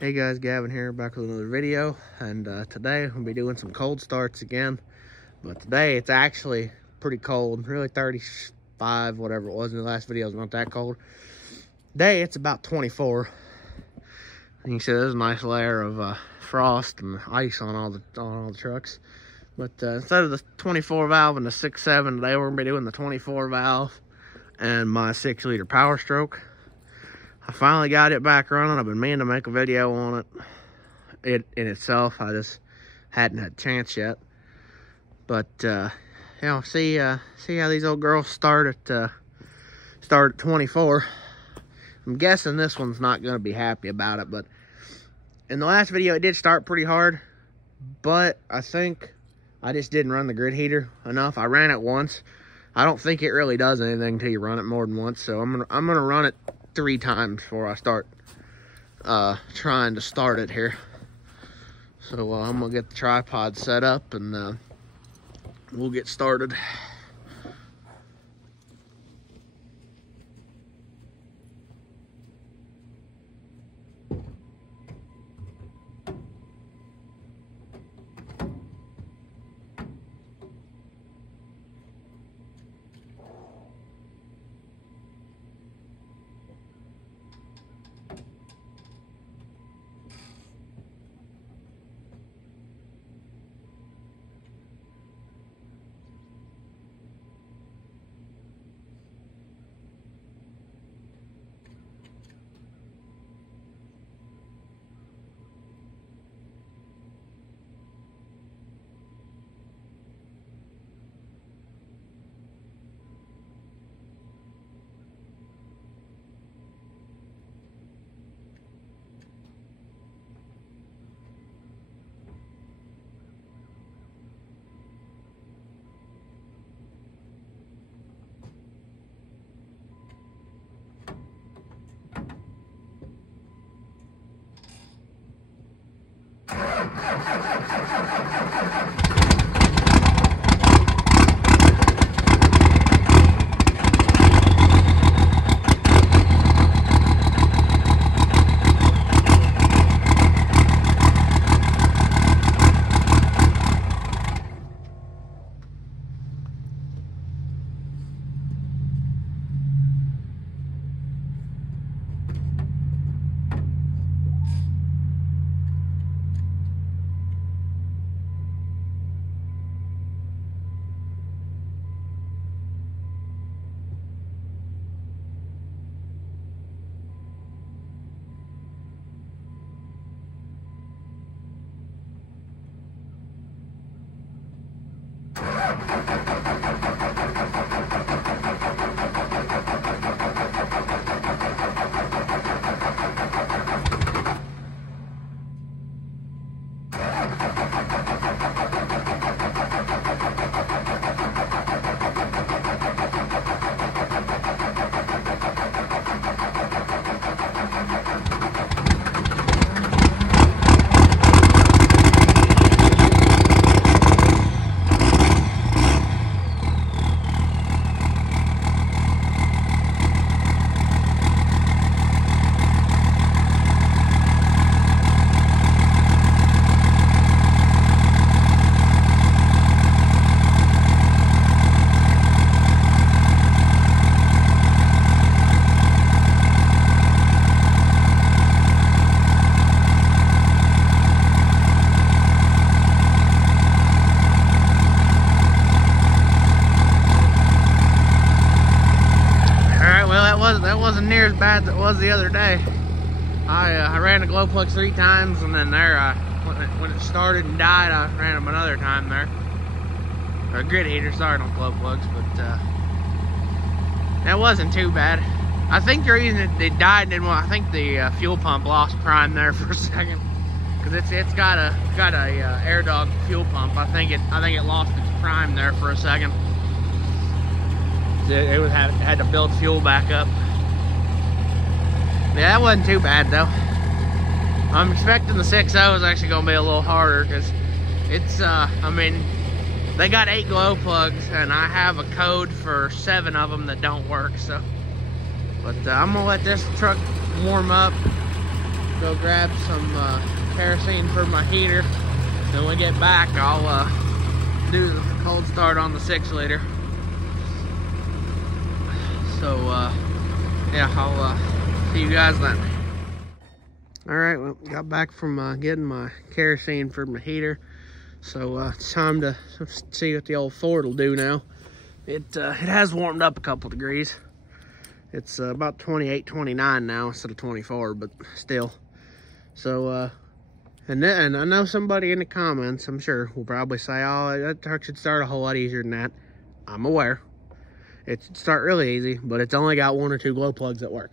Hey guys, Gavin here, back with another video, and today I'm going to be doing some cold starts again, but today it's actually pretty cold, really 35, whatever it was in the last video, it's not that cold. Today it's about 24, and you can see there's a nice layer of frost and ice on all the trucks, but instead of the 24 valve and the 6.7, today we're going to be doing the 24 valve and my 6-liter Power Stroke. I finally got it back running. I've been meaning to make a video on it in itself. I just hadn't had a chance yet. But you know, see how these old girls start at 24. I'm guessing this one's not going to be happy about it, but in the last video it did start pretty hard, but I think I just didn't run the grid heater enough. I ran it once. I don't think it really does anything until you run it more than once, so I'm gonna run it 3 times before I start trying to start it here. So I'm gonna get the tripod set up and we'll get started. That wasn't near as bad as it was the other day. I ran the glow plugs 3 times, and then there, when it started and died, I ran them another time there. Or grid heater, sorry, not glow plugs, but that wasn't too bad. I think the reason it died, and I think the fuel pump lost prime there for a second, because it's got a Air Dog fuel pump. I think it lost its prime there for a second. It had to build fuel back up. Yeah, that wasn't too bad though. I'm expecting the 6.0 is actually going to be a little harder, because it's, I mean, they got 8 glow plugs, and I have a code for 7 of them that don't work, so. But I'm going to let this truck warm up, go grab some kerosene for my heater. Then when we get back, I'll do the cold start on the 6-liter. So yeah, I'll see you guys then. All right, well, got back from getting my kerosene for my heater. So it's time to see what the old Ford will do now. It has warmed up a couple degrees. It's about 28, 29 now instead of 24, but still. So, and I know somebody in the comments, I'm sure, will probably say, oh, that truck should start a whole lot easier than that. I'm aware. It should start really easy, but it's only got 1 or 2 glow plugs that work.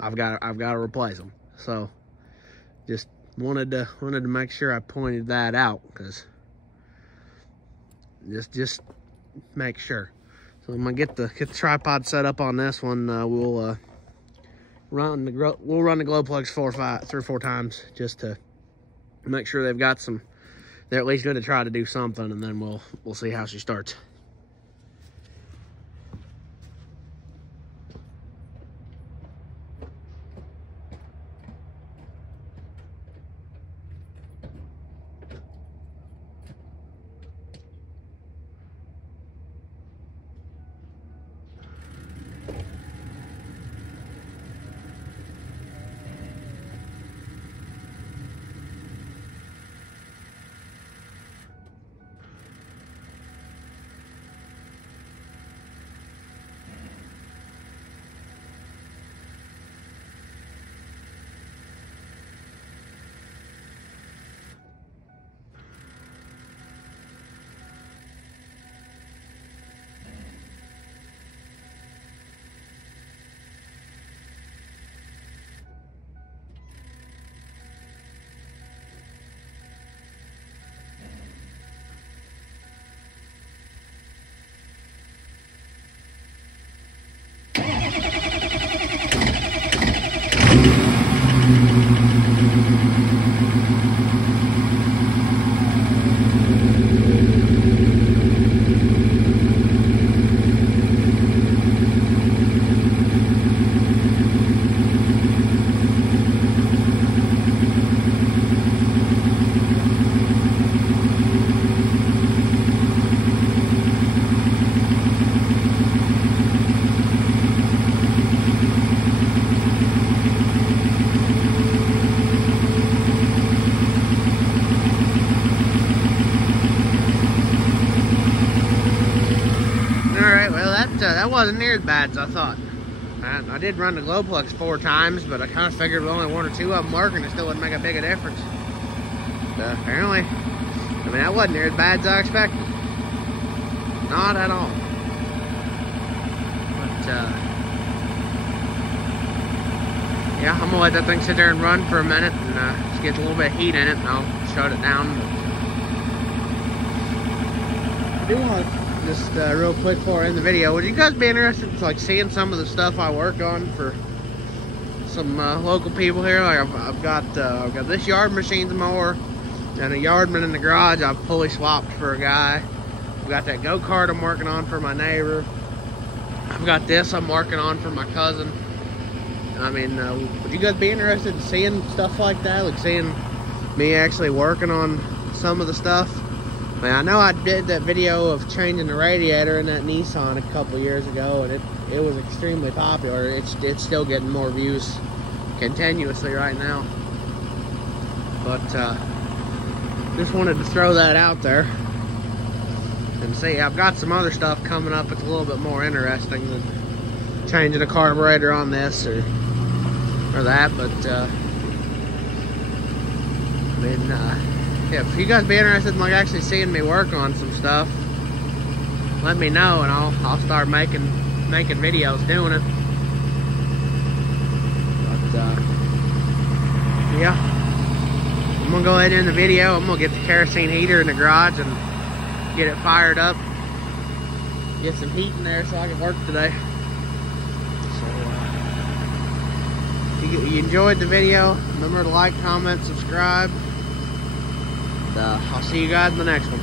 I've got to replace them. So, just wanted to make sure I pointed that out, because just make sure. So I'm gonna get the tripod set up on this one. We'll run the glow plugs 3 or 4 times just to make sure they've got some. They're at least going to try to do something, and then we'll see how she starts. That wasn't near as bad as I thought. I did run the glow plugs 4 times, but I kind of figured with only 1 or 2 of them working, it still wouldn't make a big difference. But apparently, I mean, that wasn't near as bad as I expected. Not at all. But, yeah, I'm gonna let that thing sit there and run for a minute and just get a little bit of heat in it, and I'll shut it down. I do want to just real quick before I end the video, would you guys be interested in like seeing some of the stuff I work on for some local people here? Like I've got this yard machine's mower and a yardman in the garage I've fully swapped for a guy. I've got that go-kart I'm working on for my neighbor. I've got this I'm working on for my cousin. I mean, would you guys be interested in seeing stuff like that? Like seeing me actually working on some of the stuff? I mean, I know I did that video of changing the radiator in that Nissan a couple years ago, and it was extremely popular. It's still getting more views continuously right now. But just wanted to throw that out there and see. I've got some other stuff coming up. It's a little bit more interesting than changing a carburetor on this or that. But I mean. Yeah, if you guys be interested in like actually seeing me work on some stuff, let me know and I'll start making videos doing it. But yeah, I'm gonna go ahead and end the video. I'm gonna get the kerosene heater in the garage and get it fired up, get some heat in there so I can work today. So if you enjoyed the video, remember to like, comment, subscribe. I'll see you guys in the next one.